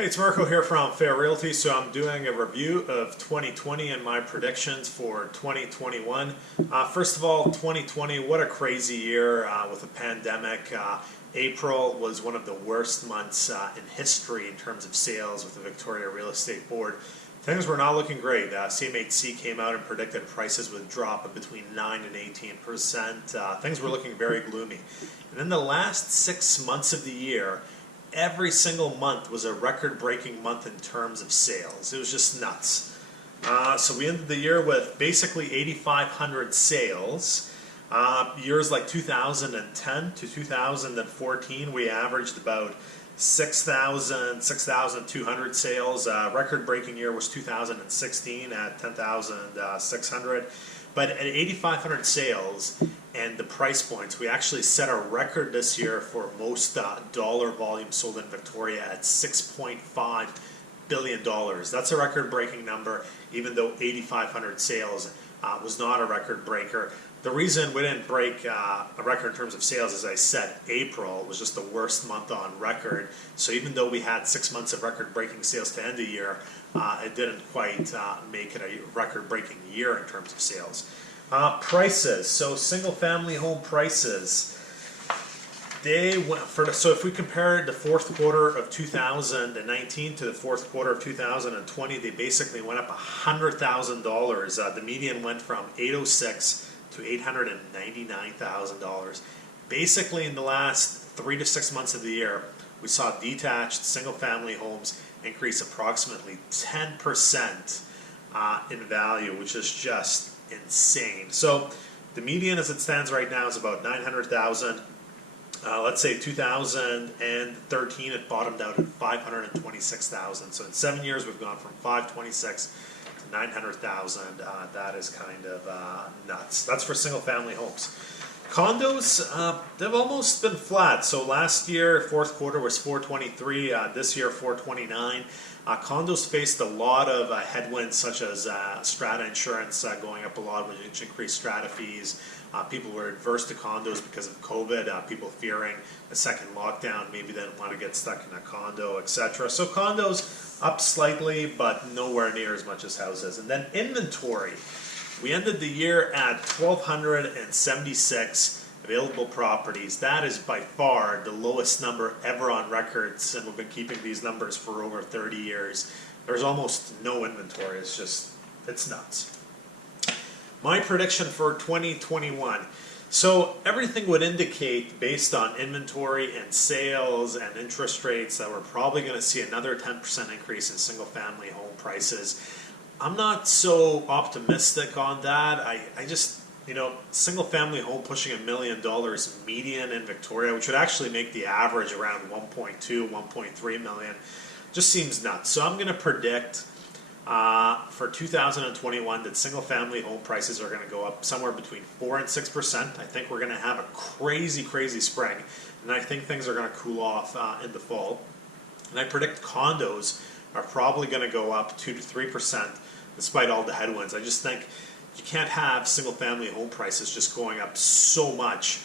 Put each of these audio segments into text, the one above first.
Hey, it's Marko here from Realty. So I'm doing a review of 2020 and my predictions for 2021. First of all, 2020, what a crazy year with a pandemic. April was one of the worst months in history in terms of sales with the Victoria Real Estate Board. Things were not looking great. CMHC came out and predicted prices would drop of between 9 and 18%. Things were looking very gloomy. And then the last 6 months of the year, every single month was a record-breaking month in terms of sales. It was just nuts. So we ended the year with basically 8,500 sales. Years like 2010 to 2014, we averaged about 6,200 sales. Record-breaking year was 2016 at 10,600. But at 8,500 sales and the price points, we actually set a record this year for most dollar volume sold in Victoria at $6.5 billion. That's a record-breaking number, even though 8,500 sales was not a record breaker. The reason we didn't break a record in terms of sales, as I said, April was just the worst month on record. So even though we had 6 months of record-breaking sales to end the year, it didn't quite make it a record-breaking year in terms of sales. Prices, so single-family home prices, they went so if we compare the fourth quarter of 2019 to the fourth quarter of 2020, they basically went up $100,000. The median went from $806,000 to $899,000. Basically, in the last 3 to 6 months of the year, we saw detached single-family homes increase approximately 10% in value, which is just insane. So the median as it stands right now is about $900,000. Let's say 2013 it bottomed out at $526,000. So in 7 years we've gone from $526,000 to $900,000. That is kind of nuts. That's for single-family homes. Condos, they've almost been flat. So last year, fourth quarter was $423. This year, $429. Condos faced a lot of headwinds, such as strata insurance going up a lot, which increased strata fees. People were adverse to condos because of COVID. People fearing a second lockdown, maybe they didn't want to get stuck in a condo, etc. So condos up slightly, but nowhere near as much as houses. And then inventory. We ended the year at 1,276 available properties. That is by far the lowest number ever on records, and we've been keeping these numbers for over 30 years. There's almost no inventory. It's nuts. My prediction for 2021. So everything would indicate, based on inventory and sales and interest rates, that we're probably going to see another 10% increase in single-family home prices. I'm not so optimistic on that. I just, single-family home pushing $1 million median in Victoria, which would actually make the average around 1.2, 1.3 million, just seems nuts. So I'm going to predict for 2021 that single-family home prices are going to go up somewhere between 4 and 6%. I think we're going to have a crazy, crazy spring, and I think things are going to cool off in the fall. And I predict condos are probably going to go up 2 to 3% despite all the headwinds. I just think you can't have single-family home prices just going up so much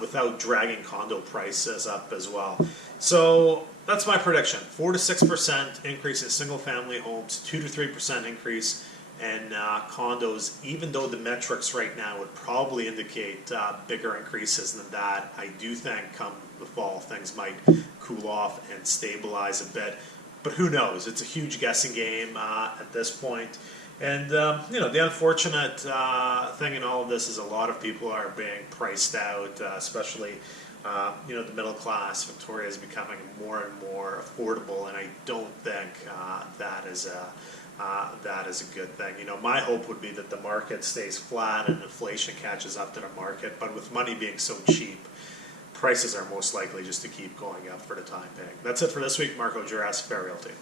without dragging condo prices up as well. So that's my prediction. 4 to 6% increase in single-family homes, 2 to 3% increase in condos, even though the metrics right now would probably indicate bigger increases than that. I do think come the fall things might cool off and stabilize a bit. But who knows? It's a huge guessing game at this point. And, the unfortunate thing in all of this is a lot of people are being priced out, especially, the middle class. Victoria is becoming more and more affordable, and I don't think that is a good thing. My hope would be that the market stays flat and inflation catches up to the market, but with money being so cheap, prices are most likely just to keep going up for the time being. That's it for this week. Marko, Juras, Realty.